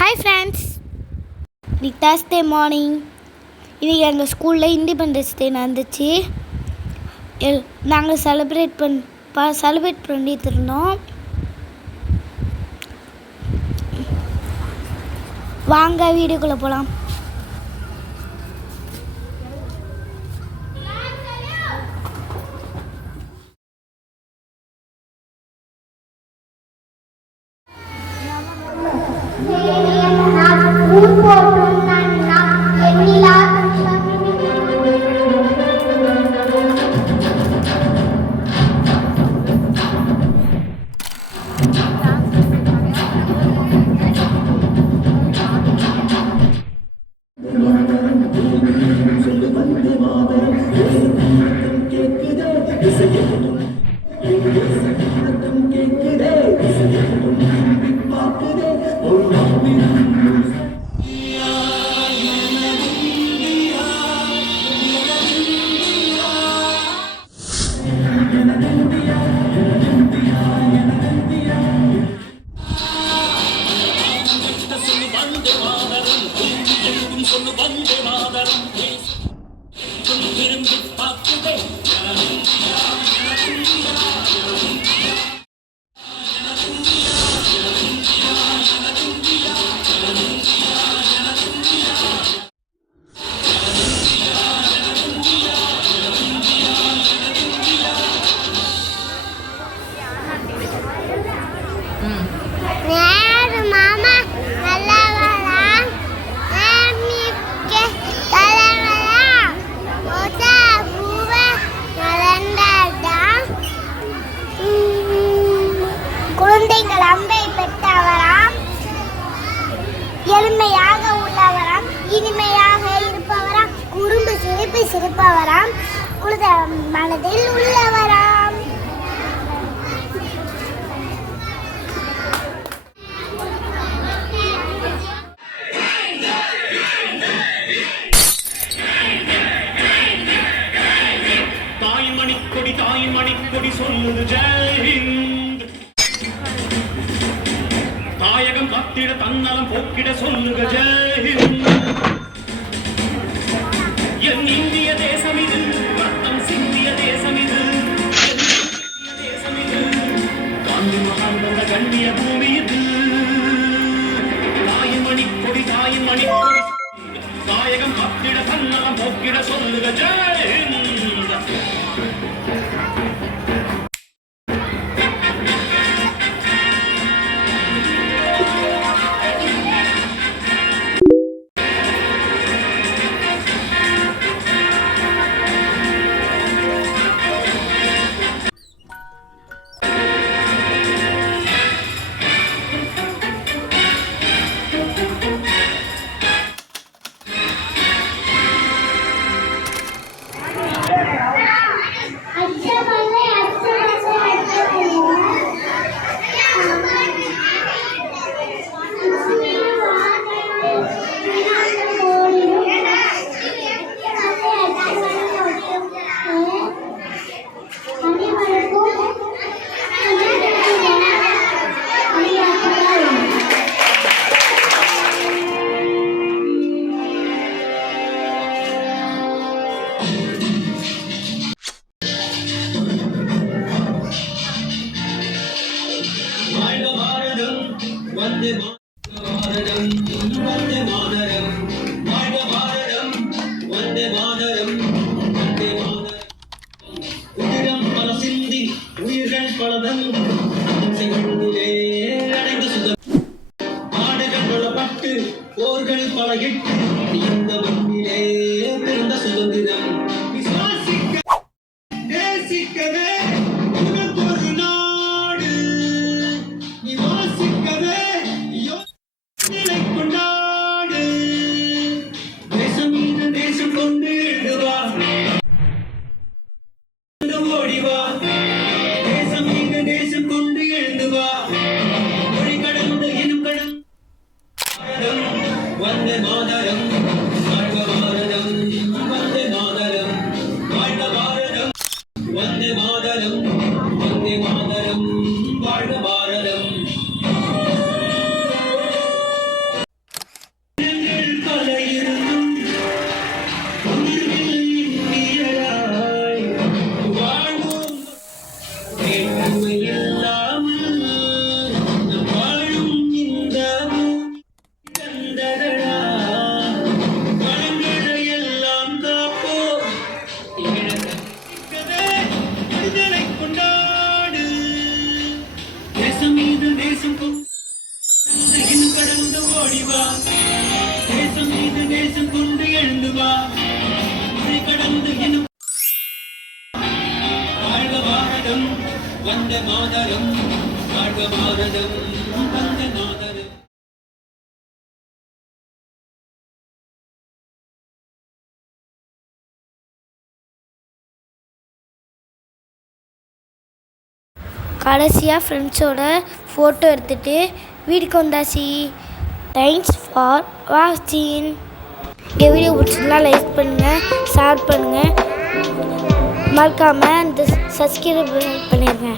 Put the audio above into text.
Hi friends, இன்னைக்கு Thursday morning. இன்றைக்கி எங்கள் ஸ்கூலில் இண்டிபெண்டன்ஸ் டே நடந்துச்சு. நாங்கள் செலிப்ரேட் பண்ணிட்டு இருந்தோம். வாங்க வீடியோக்குள்ளே போகலாம். குழந்தைகள் அம்பை பெற்றவராம், எளிமையாக உள்ளவராம், இனிமையாக இருப்பவராம், குறும்பு சிரிப்பு சிரிப்பவராம், குழந்தை மனதில் உள்ளவராம். தாயின் மணிக்கொடி சொல்லுது ஜெய் ஹிந்த். தாயகம் கத்திட தன்னலம் போக்கிட சொல்லுக ஜெய் ஹிந்த். என் இந்திய தேசம் இது, ரத்தம் சிந்திய தேசம் இது, தேசம் இது, காந்தி மகான் வந்த கண்ணிய பூமி இது. தாயின் மணிக்கொடி தாயகம் கத்திட தன்னலம் போக்கிட சொல்லுக ஜெய் ஹிந்த். வந்தே மாதரம், வந்தே மாதரம், வாழ்க பாரதம், வந்தே மாதரம், வந்தே மாதரம். உயிரம் பல சிந்தி உயிர்கள் பலதன் அடைந்த சுதம் ஆடுகள் பலப்பட்டு போர்கள் பல இட்டு இந்த மண்ணிலே பிறந்த சுதந்திரம். விசுவாசிக்க நேசிக்கவே உனக்கொரு நாடு, நிவாசிக்கவே கொண்டாடு. தேசம் மீது தேசம் கொண்டு எழுவா, ஓடிவா. தேசம் மீது தேசம் கொண்டு எழுவா, மொழி கடந்த இனம் கடந்த வந்தே மாதரம். கடந்து ஓடிவா தேசம் மீது நேசம் கொண்டு எழுந்து வா மொழி கடந்து இன்னும் வாழ்க பாரதம் வந்த மாதரம் வாழ்க பாரதம் வந்த மாதரம். கடைசியாக ஃப்ரெண்ட்ஸோட ஃபோட்டோ எடுத்துகிட்டு வீட்டுக்கு வந்தாச்சு. தேங்க்ஸ் ஃபார் வாட்சிங். இந்த வீடியோ பிடிச்சிருந்தா லைக் பண்ணுங்கள், ஷேர் பண்ணுங்கள், மறக்காமல் இந்த சப்ஸ்கிரைப் பண்ணிடுங்க.